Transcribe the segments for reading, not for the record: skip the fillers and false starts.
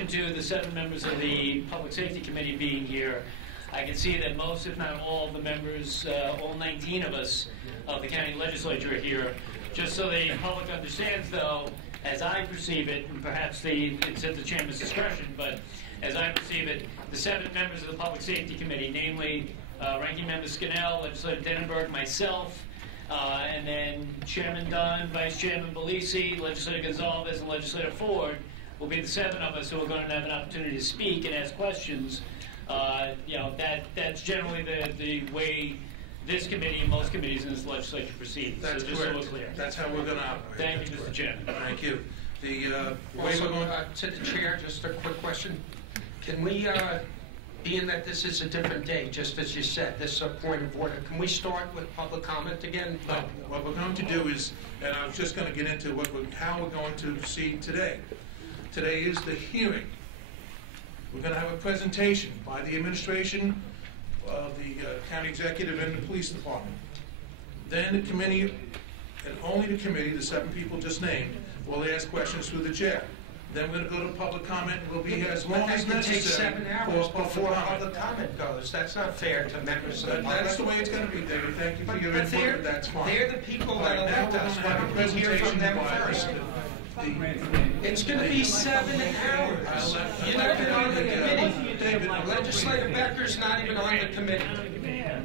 addition to the 7 members of the Public Safety Committee being here, I can see that most, if not all, of the members, all 19 of us of the county legislature are here. Just so the public understands, though, as I perceive it, and perhaps it's at the chairman's discretion, but as I perceive it, the 7 members of the Public Safety Committee, namely Ranking Member Scannell, Legislator Denenberg, myself, and then Chairman Dunne, Vice Chairman Belisi, Legislator Gonzalez, and Legislator Ford, will be the 7 of us who are going to have an opportunity to speak and ask questions. That's generally the way this committee and most committees in this legislature proceed. That's so just correct. So we're clear. That's how we're going to operate. Thank you, Mr. Chairman. Thank you. The way Also, we're going to the chair, just a quick question. Can we, being that this is a different day, just as you said, this is a point of order, can we start with public comment again? No, what we're going to do is, and I was just going to get into how we're going to proceed today. Today is the hearing. We're going to have a presentation by the administration of the county executive and the police department. Then the committee, and only the committee, the 7 people just named, will ask questions through the chair. Then we're going to go to public comment. We'll be here as long as necessary. But that can take 7 hours before comment. public comment goes. That's not fair to members of the public. That's the way it's going to be, David. Thank you for your input, and that's fine. They're the people that elect us. Why don't we hear from them first? It's going to be 7 hours. You're not even on the committee. Legislator Becker's not even on the committee.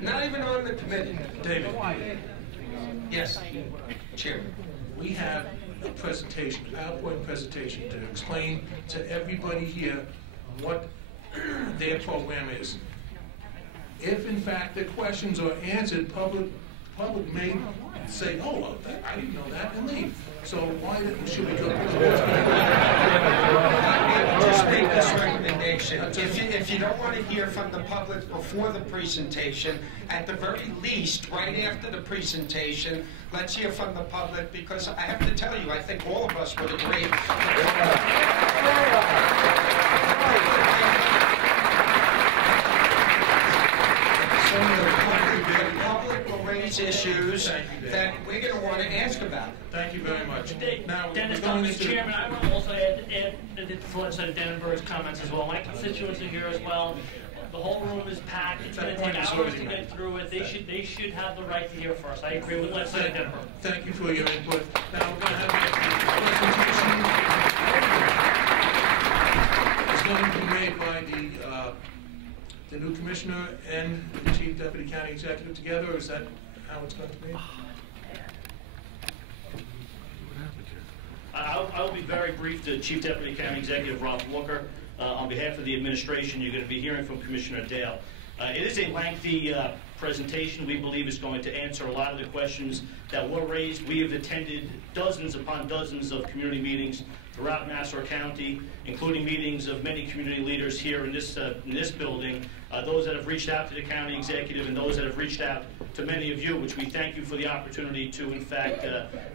Not even on the committee. David. Yes, Chairman. We have a presentation, a PowerPoint presentation, to explain to everybody here what their program is. If, in fact, the questions are answered, public may say, oh, well, I didn't know that, and leave. So why should we go? I would just make this recommendation. If you don't want to hear from the public before the presentation, at the very least, right after the presentation, let's hear from the public, because I have to tell you, I think all of us would agree. The public will raise issues that we're going to want to ask about. Thank you very much. Now, Dennis Dunne, Mr. Chairman, I want to also add to Legislator Denenberg's comments as well. My constituents are here as well. The whole room is packed. It's going to take hours to get through it. They should have the right to hear first. I agree with Legislator Denenberg. Thank you for your input. Now we're going to have a presentation. It's going to be made by the new commissioner and the chief deputy county executive together, or is that how it's going to be? I will be very brief to Chief Deputy County Executive Rob Walker. On behalf of the administration, you're going to be hearing from Commissioner Dale. It is a lengthy presentation. We believe it's going to answer a lot of the questions that were raised. We have attended dozens upon dozens of community meetings throughout Nassau County, including meetings of many community leaders here in this building, those that have reached out to the county executive and those that have reached out to many of you, which we thank you for the opportunity to, in fact,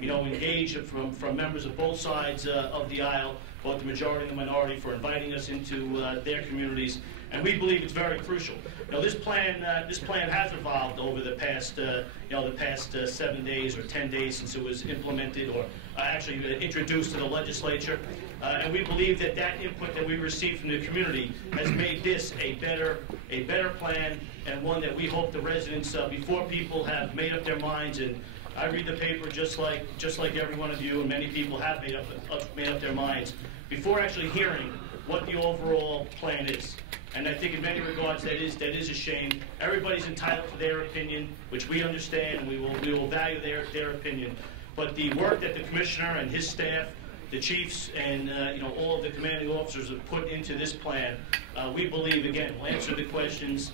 engage from members of both sides of the aisle, both the majority and the minority, for inviting us into their communities. And we believe it's very crucial. Now, this plan has evolved over the past 7 days or 10 days since it was implemented or actually introduced to the legislature. And we believe that input that we received from the community has made this a better plan, and one that we hope the residents, before people have made up their minds, and I read the paper just like every one of you, and many people have made up their minds before actually hearing what the overall plan is. And I think in many regards that is a shame. Everybody's entitled to their opinion, which we understand, and we will value their opinion. But the work that the commissioner and his staff, the chiefs, and all of the commanding officers have put into this plan, we believe, again, will answer the questions.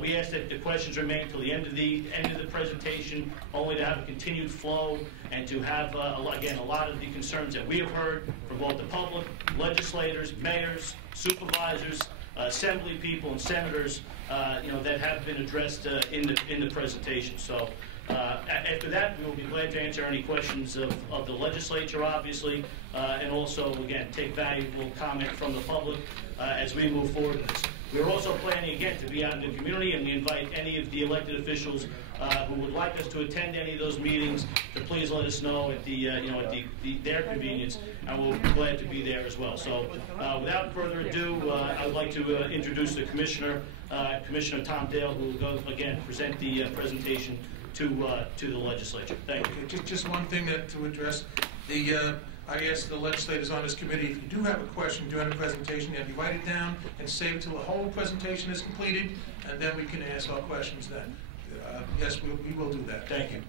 We ask that the questions remain till the end of the presentation, only to have a continued flow and to have again a lot of the concerns that we have heard from both the public, legislators, mayors, supervisors, assembly people, and senators, that have been addressed in the presentation. So. After that, we will be glad to answer any questions of the legislature, obviously, and also, again, take valuable comment from the public as we move forward. We're also planning, again, to be out in the community, and we invite any of the elected officials who would like us to attend any of those meetings to please let us know at their convenience, and we'll be glad to be there as well. So, without further ado, I would like to introduce the Commissioner, Commissioner Tom Dale, who will go again present the presentation to the legislature. Thank you. Okay, just one thing to address. I asked the legislators on this committee, if you do have a question during the presentation, you have to write it down and save it till the whole presentation is completed, and then we can ask our questions then. Yes, we will do that. Thank you.